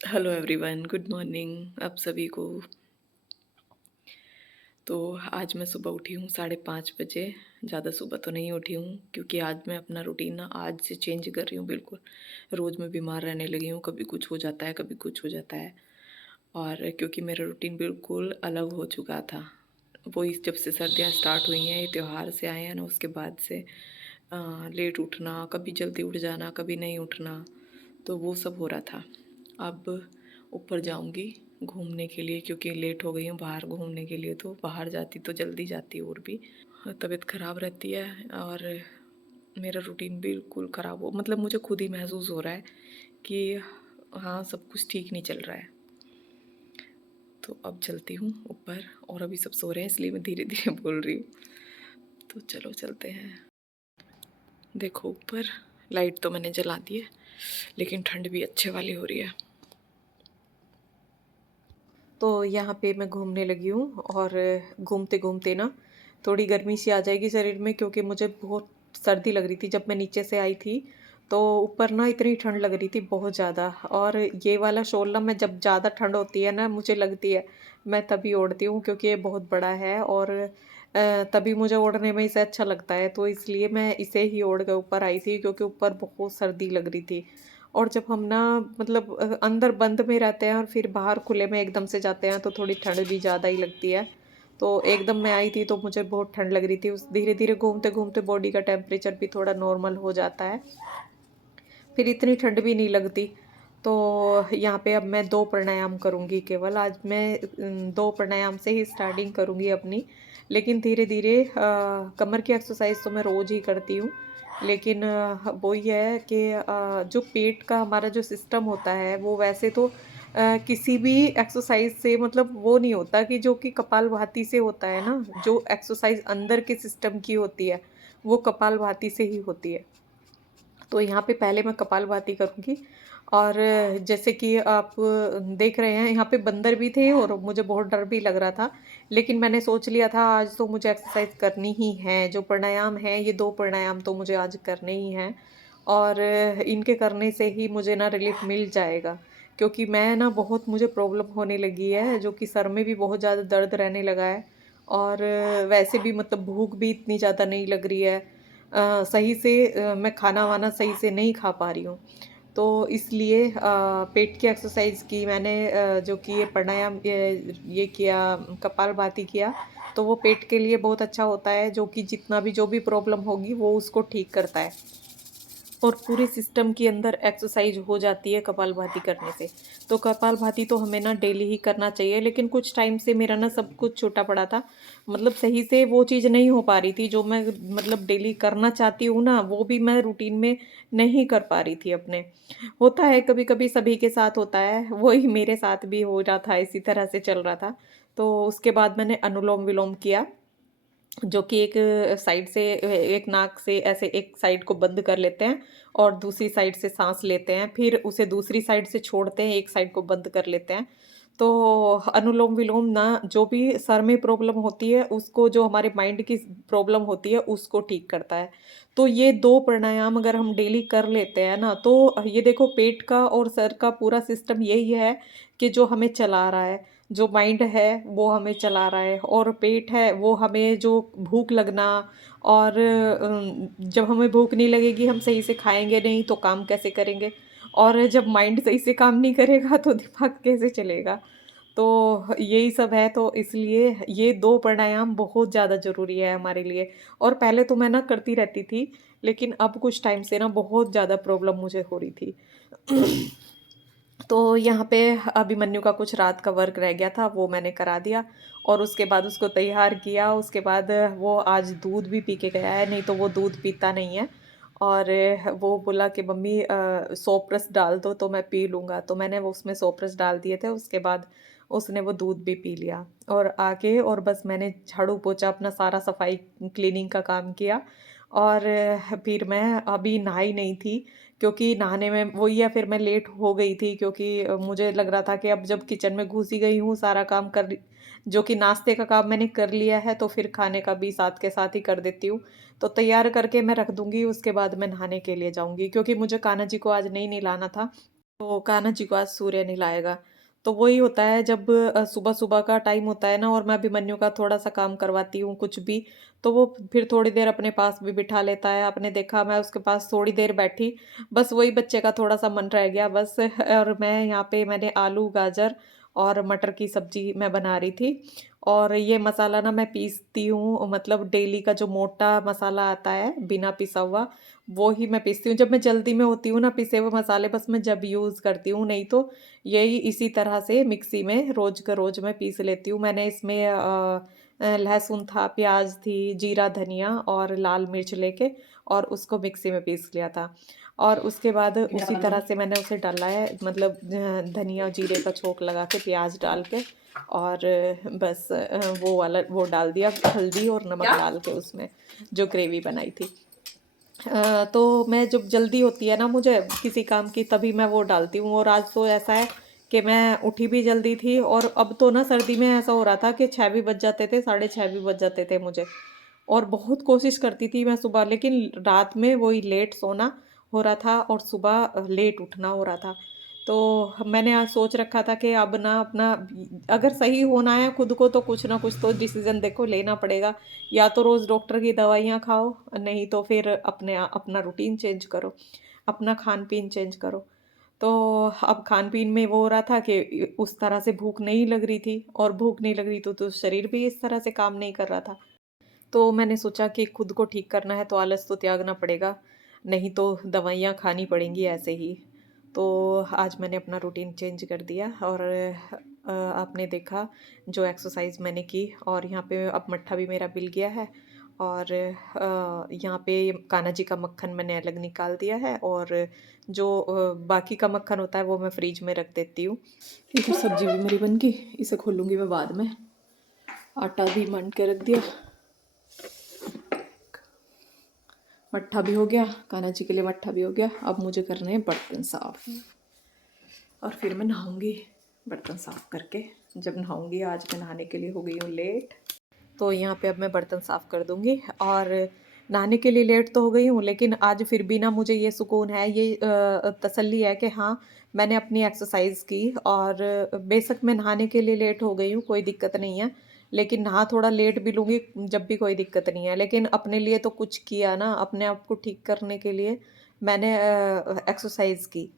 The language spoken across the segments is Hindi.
हेलो एवरीवन, गुड मॉर्निंग आप सभी को। तो आज मैं सुबह उठी हूँ 5:30 बजे। ज़्यादा सुबह तो नहीं उठी हूँ क्योंकि आज मैं अपना रूटीन ना आज से चेंज कर रही हूँ बिल्कुल। रोज़ मैं बीमार रहने लगी हूँ, कभी कुछ हो जाता है, कभी कुछ हो जाता है। और क्योंकि मेरा रूटीन बिल्कुल अलग हो चुका था, वही जब से सर्दियाँ स्टार्ट हुई हैं, ये त्यौहार से आए हैं ना, उसके बाद से लेट उठना, कभी जल्दी उठ जाना, कभी नहीं उठना, तो वो सब हो रहा था। अब ऊपर जाऊंगी घूमने के लिए क्योंकि लेट हो गई हूँ बाहर घूमने के लिए। तो बाहर जाती तो जल्दी जाती और भी तबीयत ख़राब रहती है और मेरा रूटीन बिल्कुल ख़राब हो, मतलब मुझे खुद ही महसूस हो रहा है कि हाँ, सब कुछ ठीक नहीं चल रहा है। तो अब चलती हूँ ऊपर, और अभी सब सो रहे हैं इसलिए मैं धीरे धीरे बोल रही हूँ। तो चलो चलते हैं। देखो ऊपर लाइट तो मैंने जला दी है, लेकिन ठंड भी अच्छे वाली हो रही है। तो यहाँ पे मैं घूमने लगी हूँ और घूमते घूमते ना थोड़ी गर्मी सी आ जाएगी शरीर में, क्योंकि मुझे बहुत सर्दी लग रही थी जब मैं नीचे से आई थी। तो ऊपर ना इतनी ठंड लग रही थी बहुत ज़्यादा, और ये वाला शॉल ना मैं जब ज़्यादा ठंड होती है ना मुझे लगती है, मैं तभी ओढ़ती हूँ क्योंकि ये बहुत बड़ा है और तभी मुझे ओढ़ने में इसे अच्छा लगता है। तो इसलिए मैं इसे ही ओढ़ के ऊपर आई थी क्योंकि ऊपर बहुत सर्दी लग रही थी। और जब हम ना मतलब अंदर बंद में रहते हैं और फिर बाहर खुले में एकदम से जाते हैं तो थोड़ी ठंड भी ज़्यादा ही लगती है। तो एकदम मैं आई थी तो मुझे बहुत ठंड लग रही थी। उस धीरे-धीरे घूमते-घूमते बॉडी का टेम्परेचर भी थोड़ा नॉर्मल हो जाता है। फिर इतनी ठंड भी नहीं लगती। तो यहाँ पे अब मैं 2 प्राणायाम करूँगी केवल। आज मैं 2 प्राणायाम से ही स्टार्टिंग करूँगी अपनी। लेकिन धीरे-धीरे कमर की एक्सरसाइज़ तो मैं रोज़ ही करती हूँ। लेकिन वो ये है कि जो पेट का हमारा जो सिस्टम होता है वो वैसे तो किसी भी एक्सरसाइज़ से मतलब वो नहीं होता कि जो कि कपालभाति से होता है ना, जो एक्सरसाइज़ अंदर के सिस्टम की होती है, वो कपालभाति से ही होती है। तो यहाँ पे पहले मैं कपालभाति करूँगी। और जैसे कि आप देख रहे हैं यहाँ पे बंदर भी थे और मुझे बहुत डर भी लग रहा था। लेकिन मैंने सोच लिया था आज तो मुझे एक्सरसाइज़ करनी ही है, जो प्राणायाम है ये 2 प्राणायाम तो मुझे आज करने ही हैं। और इनके करने से ही मुझे ना रिलीफ़ मिल जाएगा। क्योंकि मैं ना बहुत मुझे प्रॉब्लम होने लगी है, जो कि सर में भी बहुत ज़्यादा दर्द रहने लगा है। और वैसे भी मतलब भूख भी इतनी ज़्यादा नहीं लग रही है। सही से मैं खाना-वाना सही से नहीं खा पा रही हूँ। तो इसलिए पेट की एक्सरसाइज़ की मैंने, जो कि ये प्राणायाम ये किया, कपालभाति किया, तो वो पेट के लिए बहुत अच्छा होता है, जो कि जितना भी जो भी प्रॉब्लम होगी वो उसको ठीक करता है। और पूरे सिस्टम के अंदर एक्सरसाइज हो जाती है कपालभाति करने से। तो कपालभाति तो हमें ना डेली ही करना चाहिए, लेकिन कुछ टाइम से मेरा ना सब कुछ छूटा पड़ा था। मतलब सही से वो चीज़ नहीं हो पा रही थी जो मैं मतलब डेली करना चाहती हूँ ना, वो भी मैं रूटीन में नहीं कर पा रही थी अपने। होता है कभी-कभी, सभी के साथ होता है, वही मेरे साथ भी हो रहा था, इसी तरह से चल रहा था। तो उसके बाद मैंने अनुलोम-विलोम किया, जो कि एक साइड से एक नाक से ऐसे एक साइड को बंद कर लेते हैं और दूसरी साइड से साँस लेते हैं, फिर उसे दूसरी साइड से छोड़ते हैं, एक साइड को बंद कर लेते हैं। तो अनुलोम-विलोम ना जो भी सर में प्रॉब्लम होती है, उसको जो हमारे माइंड की प्रॉब्लम होती है, उसको ठीक करता है। तो ये 2 प्राणायाम अगर हम डेली कर लेते हैं ना, तो ये देखो पेट का और सर का पूरा सिस्टम यही है कि जो हमें चला रहा है। जो माइंड है वो हमें चला रहा है और पेट है वो हमें जो भूख लगना, और जब हमें भूख नहीं लगेगी हम सही से खाएँगे नहीं तो काम कैसे करेंगे? और जब माइंड सही से काम नहीं करेगा तो दिमाग कैसे चलेगा? तो यही सब है, तो इसलिए ये 2 प्राणायाम बहुत ज़्यादा ज़रूरी है हमारे लिए। और पहले तो मैं ना करती रहती थी, लेकिन अब कुछ टाइम से ना बहुत ज़्यादा प्रॉब्लम मुझे हो रही थी। तो यहाँ पे अभिमन्यु का कुछ रात का वर्क रह गया था, वो मैंने करा दिया और उसके बाद उसको तैयार किया। उसके बाद वो आज दूध भी पी के गया है, नहीं तो वो दूध पीता नहीं है। और वो बोला कि मम्मी सोप रस डाल दो तो मैं पी लूँगा। तो मैंने वो उसमें सोप रस डाल दिए थे, उसके बाद उसने वो दूध भी पी लिया। और आके और बस मैंने झाड़ू-पोछा अपना सारा सफाई क्लीनिंग का काम किया। और फिर मैं अभी नहाई नहीं थी, क्योंकि नहाने में वही है, फिर मैं लेट हो गई थी क्योंकि मुझे लग रहा था कि अब जब किचन में घुस ही गई हूँ, सारा काम कर जो कि नाश्ते का काम मैंने कर लिया है, तो फिर खाने का भी साथ के साथ ही कर देती हूँ। तो तैयार करके मैं रख दूँगी, उसके बाद मैं नहाने के लिए जाऊँगी क्योंकि मुझे कान्हा जी को आज नहीं नहलाना था। तो कान्हा जी को आज सूर्य नहलाएगा। तो वही होता है जब सुबह-सुबह का टाइम होता है ना और मैं अभिमन्यु का थोड़ा-सा काम करवाती हूँ कुछ भी, तो वो फिर थोड़ी देर अपने पास भी बिठा लेता है। आपने देखा मैं उसके पास थोड़ी देर बैठी, बस वही बच्चे का थोड़ा-सा मन रह गया बस और मैं यहाँ पे मैंने आलू, गाजर और मटर की सब्ज़ी मैं बना रही थी। और ये मसाला ना मैं पीसती हूँ मतलब डेली का जो मोटा मसाला आता है, बिना पिसा हुआ, वो ही मैं पीसती हूँ। जब मैं जल्दी में होती हूँ ना पिसे हुए मसाले बस मैं जब यूज़ करती हूँ, नहीं तो यही इसी तरह से मिक्सी में रोज़ का रोज़ मैं पीस लेती हूँ। मैंने इसमें लहसुन था, प्याज़ थी, जीरा, धनिया और लाल मिर्च लेके और उसको मिक्सी में पीस लिया था। और उसके बाद उसी तरह से मैंने उसे डाला है मतलब धनिया, जीरे का छोंक लगा के प्याज़ डाल के और बस वो वाला वो डाल दिया हल्दी और नमक डाल के उसमें जो ग्रेवी बनाई थी। तो मैं जब जल्दी होती है ना मुझे किसी काम की तभी मैं वो डालती हूँ और आज तो ऐसा है कि मैं उठी भी जल्दी थी और अब तो ना सर्दी में ऐसा हो रहा था कि 6 भी बज जाते थे, साढ़े 6 भी बज जाते थे मुझे और बहुत कोशिश करती थी मैं सुबह लेकिन रात में वही लेट सोना हो रहा था और सुबह लेट उठना हो रहा था। तो मैंने आज सोच रखा था कि अब ना अपना अगर सही होना है खुद को तो कुछ ना कुछ तो डिसीज़न देखो लेना पड़ेगा। या तो रोज़ डॉक्टर की दवाइयाँ खाओ, नहीं तो फिर अपना रूटीन चेंज करो, अपना खान-पीन चेंज करो। तो अब खान-पीन में वो हो रहा था कि उस तरह से भूख नहीं लग रही थी और भूख नहीं लग रही तो शरीर भी इस तरह से काम नहीं कर रहा था। तो मैंने सोचा कि खुद को ठीक करना है तो आलस तो त्यागना पड़ेगा, नहीं तो दवाइयाँ खानी पड़ेंगी ऐसे ही। तो आज मैंने अपना रूटीन चेंज कर दिया और आपने देखा जो एक्सरसाइज़ मैंने की और यहाँ पे अब मट्ठा भी मेरा मिल गया है और यहाँ पे कान्हा जी का मक्खन मैंने अलग निकाल दिया है और जो बाकी का मक्खन होता है वो मैं फ्रिज में रख देती हूँ। ये तो सब्जी भी मेरी बन गई, इसे खोलूँगी मैं बाद में। आटा भी मान के रख दिया, मट्ठा भी हो गया, कान्हा जी के लिए मट्ठा भी हो गया। अब मुझे करने हैं बर्तन साफ़ और फिर मैं नहाऊँगी बर्तन साफ़ करके। जब नहाऊँगी आज मैं नहाने के लिए हो गई हूँ लेट, तो यहाँ पे अब मैं बर्तन साफ़ कर दूँगी और नहाने के लिए लेट तो हो गई हूँ लेकिन आज फिर भी ना मुझे ये सुकून है, ये तसल्ली है कि हाँ, मैंने अपनी एक्सरसाइज़ की और बेशक मैं नहाने के लिए लेट हो गई हूँ, कोई दिक्कत नहीं है। लेकिन नहा थोड़ा लेट भी लूँगी जब भी कोई दिक्कत नहीं है। लेकिन अपने लिए तो कुछ किया ना, अपने आप को ठीक करने के लिए मैंने एक्सरसाइज़ की।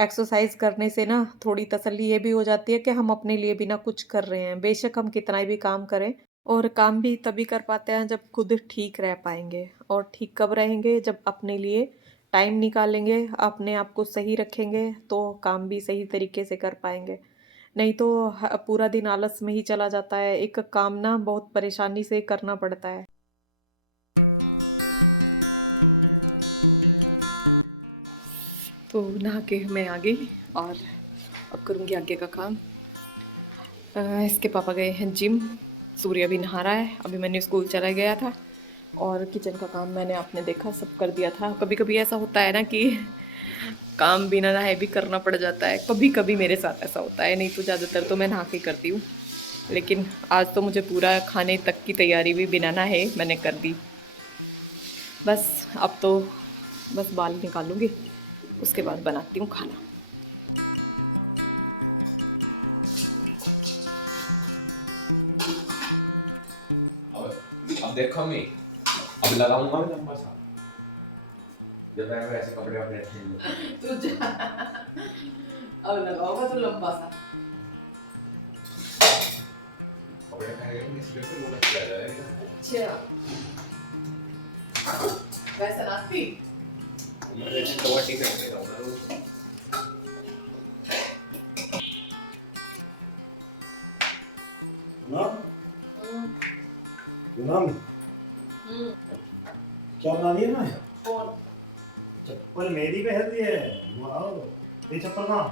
एक्सरसाइज़ करने से ना थोड़ी तसल्ली ये भी हो जाती है कि हम अपने लिए भी ना कुछ कर रहे हैं। बेशक हम कितना भी काम करें और काम भी तभी कर पाते हैं जब खुद ठीक रह पाएँगे और ठीक कब रहेंगे जब अपने लिए टाइम निकालेंगे, अपने आप को सही रखेंगे तो काम भी सही तरीके से कर पाएँगे। नहीं तो पूरा दिन आलस में ही चला जाता है, एक काम ना बहुत परेशानी से करना पड़ता है। तो नहा के मैं आ गई और अब करूँगी आगे का काम। इसके पापा गए हैं जिम, सूर्य भी नहा रहा है, अभी मैंने स्कूल चला गया था और किचन का काम मैंने आपने देखा सब कर दिया था। कभी-कभी ऐसा होता है ना कि काम बिना नहाए भी करना पड़ जाता है, कभी-कभी मेरे साथ ऐसा होता है, नहीं तो ज़्यादातर तो मैं नहा के करती हूँ। लेकिन आज तो मुझे पूरा खाने तक की तैयारी भी बिना नहाए मैंने कर दी। बस अब तो बस बाल निकालूँगी, उसके बाद बनाती हूँ खाना। अब देखो मैं अब लगाऊंगा मैं लंबा सा जब मैं ऐसे कपड़े अपने रखेंगे तू जा अब लगाओगा तो लंबा सा। कपड़े पहनेंगे इसलिए तो वो अच्छा आ जाएगा। अच्छा वैसा नाती मैं तो टिकट पे रहूंगा रोज ना गुलाम क्या बना दिया ना कौन चप्पल मेरी पहन दी है वाओ ये चप्पल कहाँ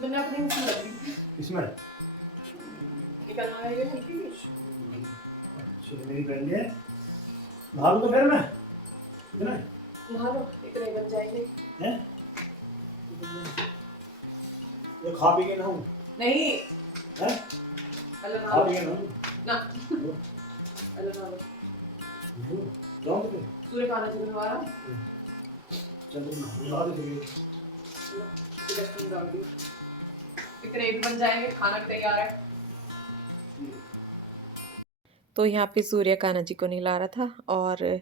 मैंने अपनी उसमें रख दी इसमें निकलना है ये हल्की सी अच्छा मेरी पहन ली है नहा लूं तो फिर मैं इतना नहा लो इतने बन जाएंगे हैं ये खा पी के नहाऊं नहीं हैं पहले नहा खा लो पी के नहाऊं ना पहले नहा लो जाओ तो सूर्य खाना चलवा रहा चल नहा दे फिर डस्टबिन डाल दी। इतने भी बन जाएंगे, खाना भी तैयार है। तो यहाँ पे सूर्य कान्हा जी को नहला रहा था, और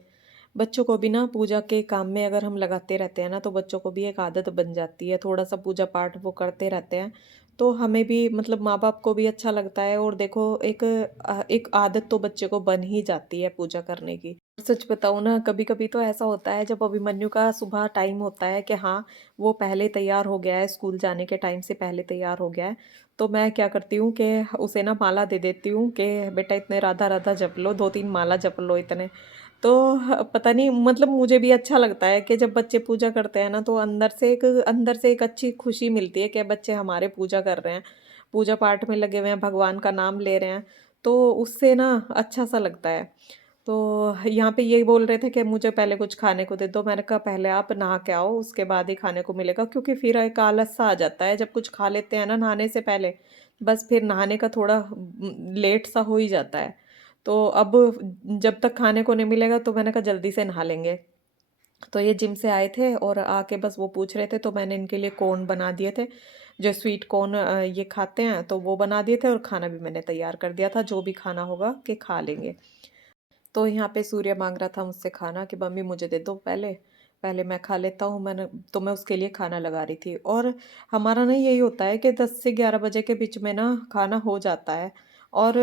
बच्चों को भी ना पूजा के काम में अगर हम लगाते रहते हैं ना तो बच्चों को भी एक आदत बन जाती है, थोड़ा सा पूजा पाठ वो करते रहते हैं तो हमें भी मतलब माँ बाप को भी अच्छा लगता है। और देखो एक आदत तो बच्चे को बन ही जाती है पूजा करने की। सच बताऊँ ना, कभी कभी तो ऐसा होता है जब अभिमन्यु का सुबह टाइम होता है कि हाँ वो पहले तैयार हो गया है, स्कूल जाने के टाइम से पहले तैयार हो गया है, तो मैं क्या करती हूँ कि उसे ना माला दे देती हूँ कि बेटा इतने राधा राधा जप लो, 2-3 माला जप लो इतने। तो पता नहीं मतलब मुझे भी अच्छा लगता है कि जब बच्चे पूजा करते हैं ना तो अंदर से एक अच्छी खुशी मिलती है कि बच्चे हमारे पूजा कर रहे हैं, पूजा पाठ में लगे हुए हैं, भगवान का नाम ले रहे हैं, तो उससे ना अच्छा सा लगता है। तो यहाँ पे ये बोल रहे थे कि मुझे पहले कुछ खाने को दे दो, मैंने कहा पहले आप नहा के आओ उसके बाद ही खाने को मिलेगा, क्योंकि फिर एक आलस सा आ जाता है जब कुछ खा लेते हैं ना नहाने से पहले, बस फिर नहाने का थोड़ा लेट सा हो ही जाता है। तो अब जब तक खाने को नहीं मिलेगा तो मैंने कहा जल्दी से नहा लेंगे। तो ये जिम से आए थे और आके बस वो पूछ रहे थे, तो मैंने इनके लिए कोन बना दिए थे, जो स्वीट कोन ये खाते हैं, तो वो बना दिए थे, और खाना भी मैंने तैयार कर दिया था, जो भी खाना होगा कि खा लेंगे। तो यहाँ पे सूर्य मांग रहा था मुझसे खाना कि मम्मी मुझे दे दो पहले, पहले मैं खा लेता हूँ। मैं उसके लिए खाना लगा रही थी, और हमारा ना यही होता है कि 10 से 11 बजे के बीच में ना खाना हो जाता है। और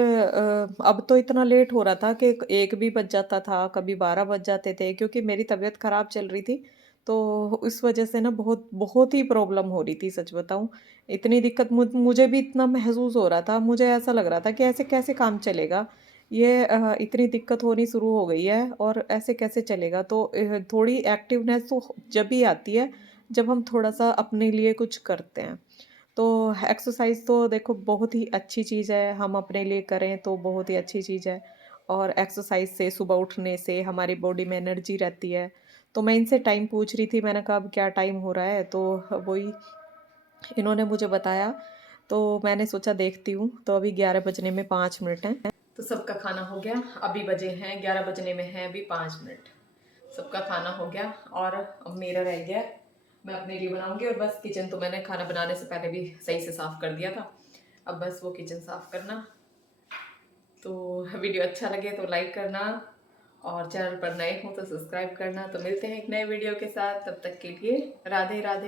अब तो इतना लेट हो रहा था कि 1 भी बज जाता था, कभी 12 बज जाते थे, क्योंकि मेरी तबीयत ख़राब चल रही थी। तो इस वजह से ना बहुत बहुत ही प्रॉब्लम हो रही थी, सच बताऊँ। इतनी दिक्कत मुझे भी इतना महसूस हो रहा था, मुझे ऐसा लग रहा था कि ऐसे कैसे काम चलेगा, ये इतनी दिक्कत होनी शुरू हो गई है और ऐसे कैसे चलेगा। तो थोड़ी एक्टिवनेस तो जब ही आती है जब हम थोड़ा सा अपने लिए कुछ करते हैं। तो एक्सरसाइज तो देखो बहुत ही अच्छी चीज़ है, हम अपने लिए करें तो बहुत ही अच्छी चीज़ है। और एक्सरसाइज से, सुबह उठने से हमारी बॉडी में एनर्जी रहती है। तो मैं इनसे टाइम पूछ रही थी, मैंने कहा अब क्या टाइम हो रहा है, तो वही इन्होंने मुझे बताया। तो मैंने सोचा देखती हूँ, तो अभी 11 बजने में 5 मिनट हैं। तो सबका खाना हो गया, अभी बजे हैं 11 बजने में हैं अभी 5 मिनट। सबका खाना हो गया और अब मेरा रह गया, मैं अपने लिए बनाऊंगी। और बस किचन तो मैंने खाना बनाने से पहले भी सही से साफ़ कर दिया था, अब बस वो किचन साफ़ करना। तो वीडियो अच्छा लगे तो लाइक करना, और चैनल पर नए हो तो सब्सक्राइब करना। तो मिलते हैं एक नए वीडियो के साथ, तब तक के लिए राधे राधे।